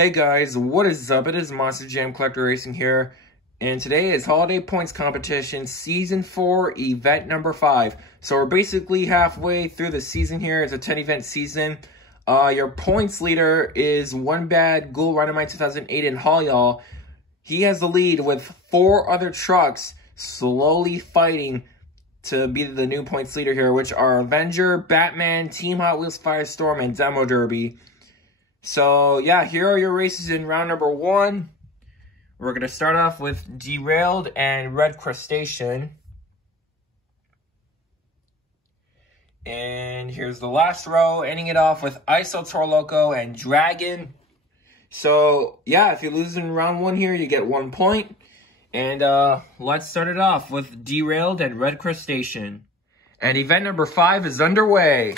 Hey guys, what is up? It is Monster Jam Collector Racing here, and today is Holiday Points Competition Season 4, Event Number 5. So we're basically halfway through the season here. It's a 10-event season. Your points leader is One Bad Ghoul Dynamite 2008 in Hall. He has the lead with 4 other trucks slowly fighting to be the new points leader here, which are Avenger, Batman, Team Hot Wheels Firestorm, and Demo Derby. So, yeah, here are your races in round number 1. We're going to start off with Derailed and Red Crustacean. And here's the last row, ending it off with Iso Toro Loco and Dragon. So, yeah, if you lose in round 1 here, you get 1 point. And let's start it off with Derailed and Red Crustacean. And event number 5 is underway.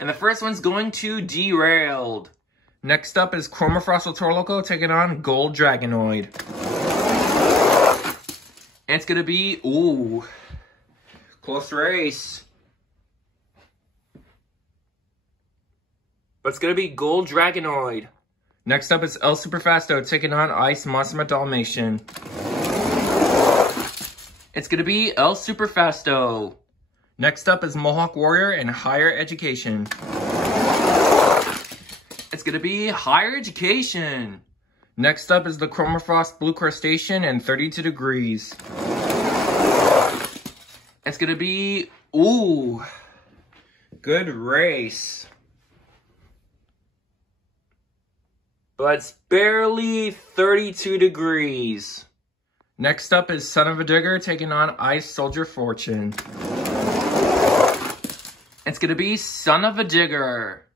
And the first one's going to Derailed. Next up is Chromafrost Toro Loco taking on Gold Dragonoid. And it's going to be, ooh, close race. But it's going to be Gold Dragonoid. Next up is El Superfasto taking on Ice Monster Dalmatian. It's going to be El Superfasto. Next up is Mohawk Warrior and Higher Education. It's going to be Higher Education. Next up is the Chromafrost Blue Crustacean and 32 Degrees. It's going to be, ooh, good race. But it's barely 32 degrees. Next up is Son of a Digger taking on Ice Soldier Fortune. It's going to be Son of a Digger.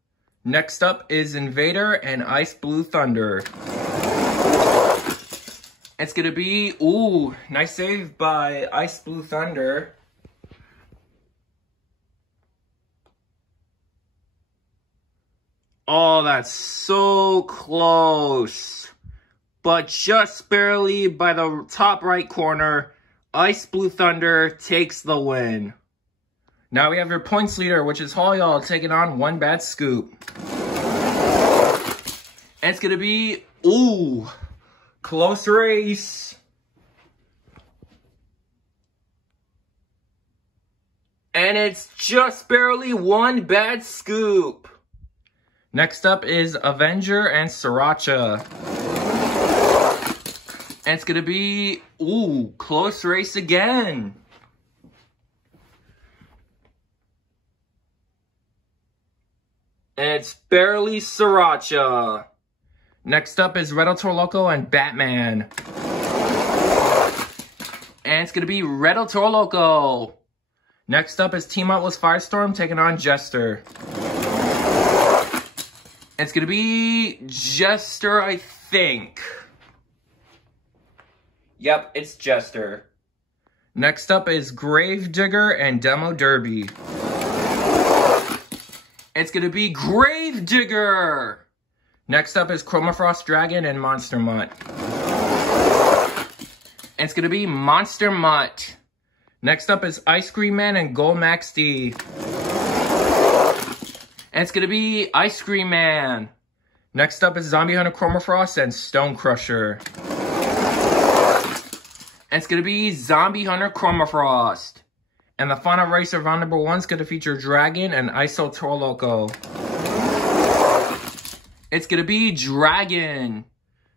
Next up is Invader and Ice Blue Thunder. It's going to be, ooh, nice save by Ice Blue Thunder. Oh, that's so close. But just barely by the top right corner, Ice Blue Thunder takes the win. Now we have your points leader, which is Hall Y'all, taking on One Bad Scoop. And it's going to be, ooh, close race. And it's just barely One Bad Scoop. Next up is Avenger and Sriracha. And it's going to be, ooh, close race again. And it's barely Sriracha. Next up is Red Toro Loco and Batman. And it's going to be Red Toro Loco. Next up is Team Hot Wheels Firestorm taking on Jester. And it's going to be Jester, I think. Yep, it's Jester. Next up is Gravedigger and Demo Derby. It's going to be Gravedigger. Next up is Chromafrost Dragon and Monster Mutt. And it's going to be Monster Mutt. Next up is Ice Cream Man and Gold Max D. And it's going to be Ice Cream Man. Next up is Zombie Hunter Chromafrost and Stone Crusher. And it's going to be Zombie Hunter Chromafrost. And the final race of round number 1 is going to feature Dragon and Iso Toro Loco. It's going to be Dragon.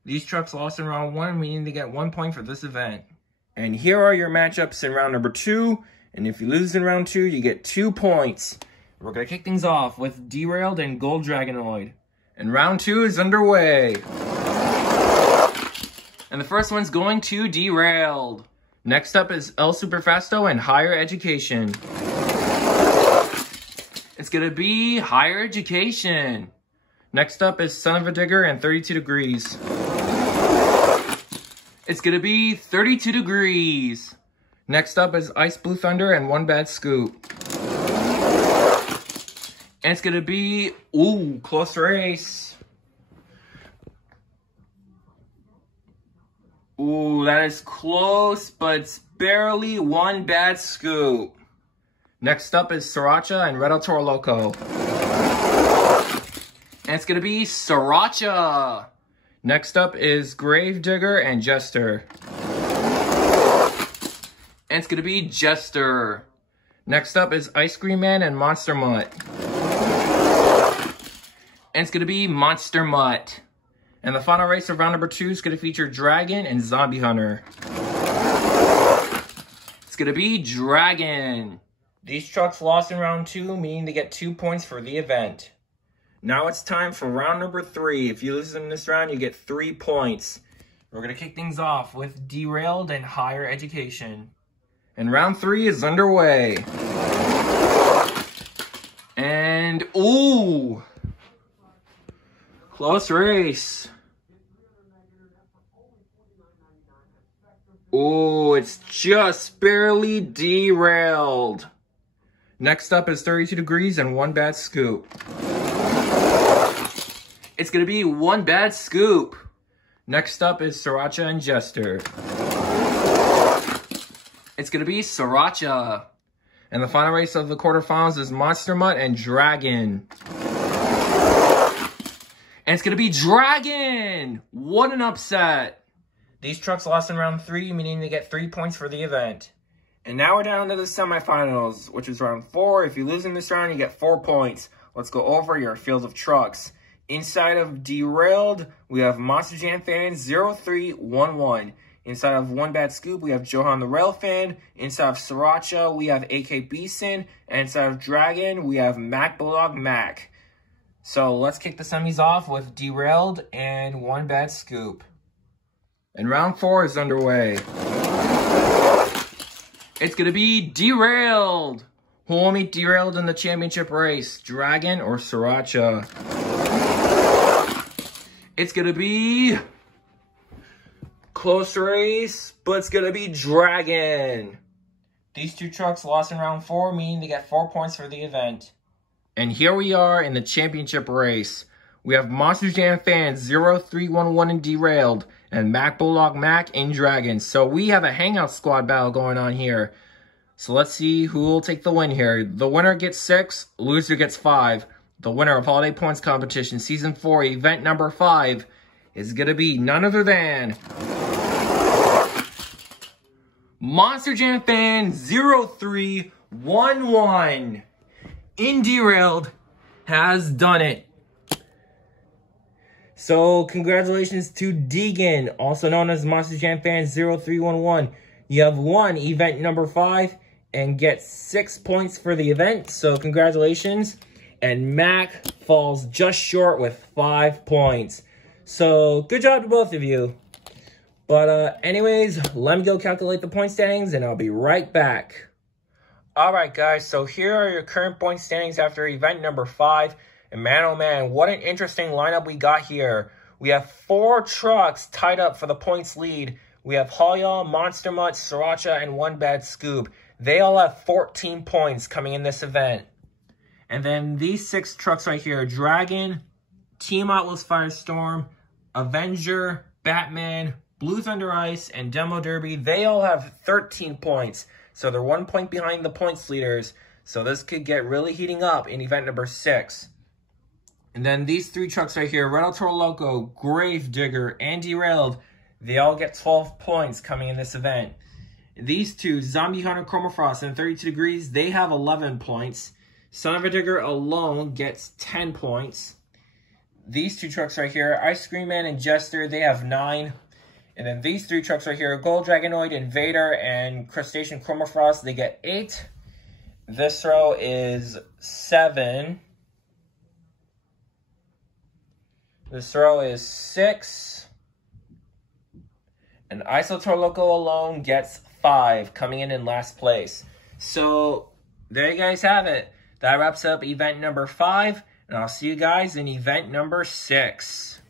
These trucks lost in round 1, meaning they get 1 point for this event. And here are your matchups in round number 2. And if you lose in round 2, you get 2 points. We're going to kick things off with Derailed and Gold Dragonoid. And round 2 is underway. And the first one's going to Derailed. Next up is El Superfasto and Higher Education. It's going to be Higher Education. Next up is Son of a Digger and 32 Degrees. It's going to be 32 Degrees. Next up is Ice Blue Thunder and One Bad Scoop. And it's going to be, ooh, close race. Ooh, that is close, but it's barely One Bad Scoop. Next up is Sriracha and Red Toro Loco. And it's going to be Sriracha. Next up is Gravedigger and Jester. And it's going to be Jester. Next up is Ice Cream Man and Monster Mutt. And it's going to be Monster Mutt. And the final race of round number 2 is going to feature Dragon and Zombie Hunter. It's going to be Dragon. These trucks lost in round 2, meaning they get 2 points for the event. Now it's time for round number 3. If you lose in this round, you get 3 points. We're going to kick things off with Derailed and Higher Education. And round 3 is underway. And, ooh! Close race. Ooh, it's just barely derailed. Next up is 32 Degrees and One Bad Scoop. It's going to be One Bad Scoop. Next up is Sriracha and Jester. It's going to be Sriracha. And the final race of the quarterfinals is Monster Mutt and Dragon. And it's going to be Dragon! What an upset! These trucks lost in round 3, meaning they get 3 points for the event. And now we're down to the semifinals, which is round 4. If you lose in this round, you get 4 points. Let's go over your field of trucks. Inside of Derailed, we have Monster Jam Fan 0311. Inside of One Bad Scoop, we have Johan the Rail Fan. Inside of Sriracha, we have AK Beeson. And inside of Dragon, we have Mac Bulldog Mac. So let's kick the semis off with Derailed and One Bad Scoop. And round 4 is underway. It's going to be Derailed. Who will meet Derailed in the championship race? Dragon or Sriracha? It's going to be... close race, but it's going to be Dragon. These 2 trucks lost in round 4, meaning they get 4 points for the event. And here we are in the championship race. We have Monster Jam Fan 0311 in Derailed and Mac Bulldog Mac in Dragon. So we have a Hangout Squad battle going on here. So let's see who will take the win here. The winner gets 6, loser gets 5. The winner of Holiday Points Competition Season 4, Event number 5, is going to be none other than... Monster Jam Fan 0311 in Derailed has done it. So congratulations to Deegan, also known as Monster Jam Fan 0311. You have won event number 5 and get 6 points for the event. So congratulations. And Mac falls just short with 5 points. So good job to both of you. But anyways, let me go calculate the point standings and I'll be right back. Alright guys, so here are your current point standings after event number 5. And man oh man, what an interesting lineup we got here. We have 4 trucks tied up for the points lead. We have Hoya, Monster Mutt, Sriracha, and One Bad Scoop. They all have 14 points coming in this event. And then these 6 trucks right here, Dragon, Team Atlas Firestorm, Avenger, Batman, Blue Thunder Ice, and Demo Derby, they all have 13 points. So they're 1 point behind the points leaders. So this could get really heating up in event number 6. And then these 3 trucks right here, Red El Toro Loco, Gravedigger, and Derailed, they all get 12 points coming in this event. These 2, Zombie Hunter, Chroma Frost, and 32 Degrees, they have 11 points. Son of a Digger alone gets 10 points. These 2 trucks right here, Ice Cream Man and Jester, they have 9. And then these 3 trucks right here, Gold Dragonoid, Invader, and Crustacean Chroma Frost, they get 8. This row is 7. This row is 6. And Isotor Loco alone gets 5, coming in last place. So, there you guys have it. That wraps up event number 5. And I'll see you guys in event number 6.